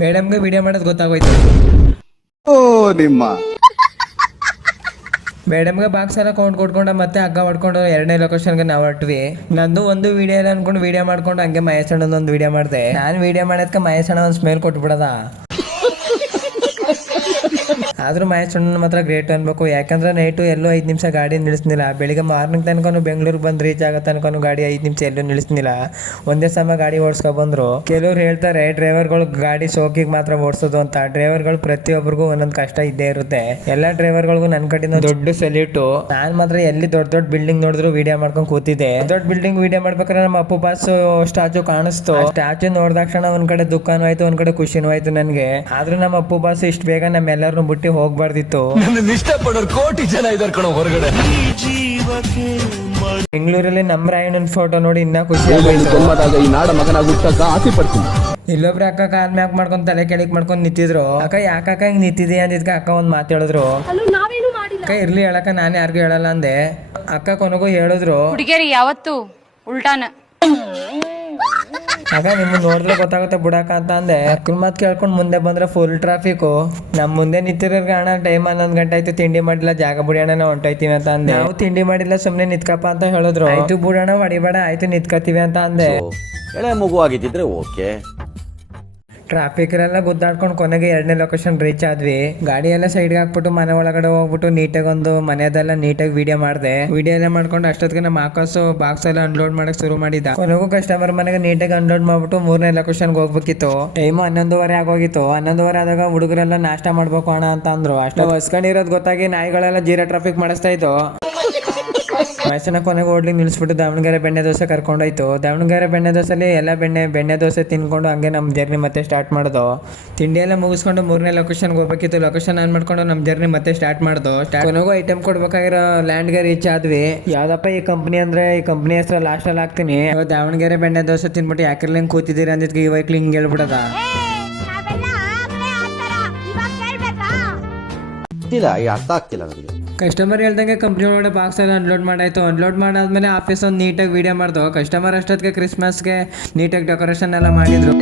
ಮೇಡಮ್ಗೆ video ಮಾಡೋದು ಗೊತ್ತಾಗೋಯ್ತು. ಓ ನಿಮ್ಮ ಮೇಡಮ್ಗೆ box ಎಲ್ಲ ಕೊಟ್ಕೊಂಡು ಮತ್ತೆ ಹಗ್ಗ ಹೊಡ್ಕೊಂಡು 2ನೇ ಲೊಕೇಶನ್ಗೆ ನಾವು ಹೊರಟ್ವಿ. ನಂದು ಒಂದು ವಿಡಿಯೋ ಎಲ್ಲ ಅನ್ಕೊಂಡು ವಿಡಿಯೋ ಮಾಡ್ಕೊಂಡು ಹಂಗೆ ಮಹೇಶಣ್ಣನ ಒಂದು ವಿಡಿಯೋ ಮಾಡಿದೆ. ನಾನು ವಿಡಿಯೋ ಮಾಡೋದಕ್ಕೆ ಮಹೇಶಣ್ಣ ಒಂದು ಸ್ಮೇಲ್ ಕೊಟ್ಬಿಡದ. ಆದ್ರೂ ಮಹೇಶಣ್ಣನ ಮಾತ್ರ ಗ್ರೇಟ್ ಅನ್ಬೇಕು. ಯಾಕಂದ್ರೆ ನೈಟು ಎಲ್ಲೂ 5 ನಿಮಿಷ ಗಾಡಿ ನಿಲ್ಲಿಸ್ನಿಲ್ಲ. ಬೆಳಿಗ್ಗೆ ಮಾರ್ನಿಂಗ್ ತನಕ ಬೆಂಗಳೂರಿಗೆ ಬಂದು ರೀಚ್ ಆಗೋ ತನಕ ಗಾಡಿ 5 ನಿಮಿಷ ಎಲ್ಲೂ ನಿಲ್ಲಿಸ್ನಿಲ್ಲ. ಒಂದೇ ಸಮ ಗಾಡಿ ಓಡಿಸ್ಕೊ ಬಂದ್ರು. ಕೆಲವ್ರು ಹೇಳ್ತಾರೆ ಡ್ರೈವರ್ಗಳು ಗಾಡಿ ಸೋಕಿಗೆ ಮಾತ್ರ ಓಡಿಸೋದು ಅಂತ. ಡ್ರೈವರ್ಗಳು ಪ್ರತಿಯೊಬ್ಬರಿಗೂ ಒಂದೊಂದು ಕಷ್ಟ ಇದ್ದೇ ಇರುತ್ತೆ. ಎಲ್ಲ ಡ್ರೈವರ್ಗಳಿಗೂ ನನ್ನ ಕಡೆಯಿಂದ ದೊಡ್ಡ ಸಲ್ಯೂಟು. ನಾನು ಮಾತ್ರ ಎಲ್ಲಿ ದೊಡ್ಡ ಬಿಲ್ಡಿಂಗ್ ನೋಡಿದ್ರು ವಿಡಿಯೋ ಮಾಡ್ಕೊಂಡು ಕೂತಿದ್ದೆ. ದೊಡ್ಡ ಬಿಲ್ಡಿಂಗ್ ವಿಡಿಯೋ ಮಾಡ್ಬೇಕಾದ್ರೆ ನಮ್ಮ ಅಪ್ಪು ಬಾಸ್ ಸ್ಟ್ಯಾಚು ಕಾಣಿಸ್ತು. ಸ್ಟ್ಯಾಚು ನೋಡಿದಾಕ್ಷಣ ಒಂದ್ ಕಡೆ ದುಃಖನೂ ಆಯ್ತು, ಒಂದ್ ಕಡೆ ಖುಷಿನೂ ಆಯ್ತು ನನಗೆ. ಆದ್ರೂ ನಮ್ಮ ಅಪ್ಪು ಬಾಸ್ ಇಷ್ಟು ಬೇಗ ನಮ್ಮೆಲ್ಲರನ್ನು ಬಿಟ್ಟು ಹೋಗ್ಬಾರ್ದಿತ್ತು. ಇಷ್ಟಪಡೋರು ಕೋಟಿ ಜನ ಇದಾರೆ ಕಣೋ ಹೊರಗಡೆ. ಬೆಂಗಳೂರಲ್ಲಿ ನಮ್ಮ ರಾಯಣ್ಣನ ಫೋಟೋ ನೋಡಿ ಇನ್ನ ಖುಷಿ ಆಗೋಯ್ತು. ಈ ನಾಡ ಮಗನಾಗುತ್ತ ಆಸೆ ಪಡ್ತೀನಿ. ಇಲ್ಲೊಬ್ರು ಅಕ್ಕ ಕಾಲ್ ಮ್ಯಾಕ್ ಮಾಡ್ಕೊಂಡು ತಲೆ ಕೆಳಗೆ ಮಾಡ್ಕೊಂಡು ನಿಂತಿದ್ರು. ಅಕ್ಕ ಯಾಕಕ್ಕ ಹಿಂಗ್ ನಿಂತಿದೆ ಅಂದಿದ್ಕ ಅಕ್ಕ ಒಂದ್ ಮಾತು ಹೇಳಿದ್ರು. ಅಕ್ಕ ಇರ್ಲಿ ಹೇಳಕ್ಕ, ನಾನು ಯಾರಿಗೂ ಹೇಳಲ್ಲ ಅಂದೆ. ಅಕ್ಕ ಕೊನೆಗೂ ಹೇಳಿದ್ರು, ಹುಡುಗಿಯರಿ ಯಾವತ್ತು ಉಲ್ಟಾನ. ಆಗ ನಿಮ್ಮನ್ನ ನೋಡಿದ್ರೆ ಗೊತ್ತಾಗುತ್ತೆ ಬಿಡಾಕ ಅಂತ ಅಂದೆ. ಅಕ್ಕನ ಮಾತು ಕೇಳ್ಕೊಂಡು ಮುಂದೆ ಬಂದ್ರೆ ಫುಲ್ ಟ್ರಾಫಿಕ್. ನಮ್ಮ ಮುಂದೆ ನಿಂತಿರೋರ್ಗೆ ಅಣ್ಣ ಟೈಮ್ 11 ಗಂಟೆ ಆಯ್ತು, ತಿಂಡಿ ಮಾಡಿಲ್ಲ, ಜಾಗ ಬಿಡೋಣ ನಾವು ಹೊಂಟೈತೀವಿ ಅಂತ ಅಂದೆ. ನಾವು ತಿಂಡಿ ಮಾಡಿಲ್ಲ, ಸುಮ್ನೆ ನಿತ್ಕಪ್ಪ ಅಂತ ಹೇಳಿದ್ರು. ಆಯ್ತು ಬಿಡೋಣ, ಹೊಡಿಬೇಡ, ಆಯ್ತು ನಿತ್ಕತೀವಿ ಅಂತ ಅಂದೆ. ಎಳೆ ಮಗು ಆಗಿದ್ದಿದ್ರೆ ಓಕೆ. ಟ್ರಾಫಿಕ್ ಎಲ್ಲ ಗುದ್ದಾಡ್ಕೊಂಡು ಕೊನೆಗೆ 2ನೇ ಲೊಕೇಶನ್ ರೀಚ್ ಆದ್ವಿ. ಗಾಡಿ ಎಲ್ಲ ಸೈಡ್ಗೆ ಹಾಕ್ಬಿಟ್ಟು ಮನೆ ಒಳಗಡೆ ಹೋಗ್ಬಿಟ್ಟು ನೀಟಾಗಿ ಒಂದು ಮನೆಯದೆಲ್ಲ ನೀಟಾಗಿ ವಿಡಿಯೋ ಮಾಡಿದೆ. ವಿಡಿಯೋ ಎಲ್ಲ ಮಾಡ್ಕೊಂಡು ಅಷ್ಟೊತ್ತಿಗೆ ನಮ್ಮ ಆಕಾಶು ಬಾಕ್ಸ್ ಎಲ್ಲ ಅನ್ಲೋಡ್ ಮಾಡಕ್ ಶುರು ಮಾಡಿದ. ಕೊನೆಗೂ ಕಸ್ಟಮರ್ ಮನೆಗೆ ನೀಟಾಗಿ ಅನ್ಲೋಡ್ ಮಾಡ್ಬಿಟ್ಟು 3ನೇ ಲೊಕೇಶನ್ಗೆ ಹೋಗ್ಬೇಕಿತ್ತು. ಟೈಮ್ 11:30 ಆಗೋಗಿತ್ತು. 11:30 ಆದಾಗ ಹುಡುಗರೆಲ್ಲ ನಾಷ್ಟ ಮಾಡ್ಬೇಕು ಅಣ್ಣ ಅಂತ ಅಂದ್ರು. ಅಷ್ಟೇ ಹೊಸ್ಕೊಂಡಿರೋದು ಗೊತ್ತಾಗಿ ನಾಯಿಗಳೆಲ್ಲ ಜೀರಾ ಟ್ರಾಫಿಕ್ ಮಾಡಿಸ್ತಾ ಇತ್ತು. ಮೈಸೂರಿನ ಕೊನೆಗೆ ಓಡ್ಲಿಕ್ಕೆ ನಿಲ್ಲಿಸ್ಬಿಟ್ಟು ದಾವಣಗೆರೆ ಬೆಣ್ಣೆ ದೋಸೆ ಕರ್ಕೊಂಡೋಯ್ತು. ದಾವಣಗೆರೆ ಬೆಣ್ಣೆ ದೋಸೆಲಿ ಎಲ್ಲ ಬೆಣ್ಣೆ ದೋಸೆ ತಿನ್ಕೊಂಡು ಹಂಗೆ ನಮ್ಮ ಜರ್ನಿ ಮತ್ತೆ ಸ್ಟಾರ್ಟ್ ಮಾಡೋದು. ತಿಂಡಿ ಎಲ್ಲ ಮುಗಿಸ್ಕೊಂಡು 3ನೇ ಲೊಕೇಶನ್ಗೆ ಹೋಗ್ಬೇಕಿತ್ತು. ಲೊಕೇಶನ್ ಆನ್ ಮಾಡ್ಕೊಂಡು ನಮ್ಮ ಜರ್ನಿ ಮತ್ತೆ ಸ್ಟಾರ್ಟ್ ಮಾಡೋದು. ಕೊನೆಗೂ ಐಟಮ್ ಕೊಡ್ಬೇಕಾಗಿರೋ ಲ್ಯಾಂಡ್ಗೆ ರೀಚ್ ಆದ್ವಿ. ಯಾವ್ದಪ್ಪ ಈ ಕಂಪ್ನಿ ಅಂದ್ರೆ, ಈ ಕಂಪ್ನಿ ಹೆಸರು ಲಾಸ್ಟಲ್ಲಿ ಹಾಕ್ತೀನಿ. ದಾವಣಗೆರೆ ಬೆಣ್ಣೆ ದೋಸೆ ತಿನ್ಬಿಟ್ಟು ಯಾಕಿರ್ಲಿ ಹಿಂಗೆ ಕೂತಿದ್ದೀರಾ ಅಂದಿದ್ಕೆ ಇವಾಗ ಹಿಂಗೆ ಹೇಳ್ಬಿಡದ. ಅರ್ಥ ಆಗ್ತಿಲ್ಲ ನನಗೆ. ಕಸ್ಟಮರ್ ಹೇಳ್ದಂಗೆ ಕಂಪ್ನಿ ಒಳಗಡೆ ಬಾಕ್ಸ್ ಎಲ್ಲ ಅನ್ಲೋಡ್ ಮಾಡಾಯ್ತು. ಅನ್ಲೋಡ್ ಮಾಡಾದ್ಮೇಲೆ ಆಫೀಸ್ ಒಂದು ನೀಟಾಗಿ ವಿಡಿಯೋ ಮಾಡ್ದು. ಕಸ್ಟಮರ್ ಅಷ್ಟೊತ್ತಿಗೆ ಕ್ರಿಸ್ಮಸ್ಗೆ ನೀಟಾಗಿ ಡೆಕೋರೇಷನ್ ಎಲ್ಲ ಮಾಡಿದ್ರು.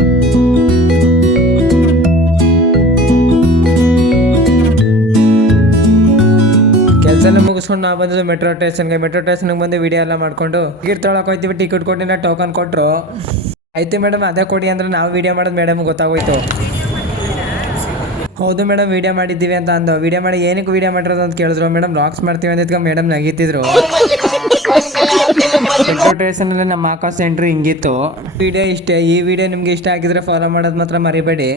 ಕೆಲಸ ಎಲ್ಲ ಮುಗಿಸ್ಕೊಂಡು ನಾವು ಬಂದಿದ್ದು ಮೆಟ್ರೋ ಸ್ಟೇಷನ್ಗೆ ಬಂದು ವಿಡಿಯೋ ಎಲ್ಲ ಮಾಡ್ಕೊಂಡು ಟಿಕೆಟ್ ತೊಗೊಳಕ್ ಹೋಯ್ತೀವಿ. ಟಿಕೆಟ್ ಕೊಟ್ಟಿನ ಟೋಕನ್ ಕೊಟ್ಟರು. ಆಯ್ತು ಮೇಡಮ್ ಅದೇ ಕೊಡಿ ಅಂದ್ರೆ ನಾವು ವಿಡಿಯೋ ಮಾಡೋದು ಮೇಡಮ್ ಗೊತ್ತಾಗೋಯ್ತು. ಹೌದು ಮೇಡಮ್ ವಿಡಿಯೋ ಮಾಡಿದ್ದೀವಿ ಅಂತ ಅಂದು. ವಿಡಿಯೋ ಮಾಡಿ ಏನಕ್ಕೆ ವಿಡಿಯೋ ಮಾಡಿರೋದು ಅಂತ ಕೇಳಿದ್ರು. ಮೇಡಮ್ ಬ್ಲಾಗ್ಸ್ ಮಾಡ್ತೀವಿ ಅಂದಿದ್ಕ ಮೇಡಮ್ ನಗೀತಿದ್ರು. ಮೆಟ್ರೋ ಸ್ಟೇಷನಲ್ಲಿ ನಮ್ಮ ಆಕಾಶ್ ಎಂಟ್ರಿ ಹಿಂಗಿತ್ತು. ವಿಡಿಯೋ ಇಷ್ಟೇ. ಈ ವಿಡಿಯೋ ನಿಮ್ಗೆ ಇಷ್ಟ ಆಗಿದ್ರೆ ಫಾಲೋ ಮಾಡೋದು ಮಾತ್ರ ಮರಿಬೇಡಿ.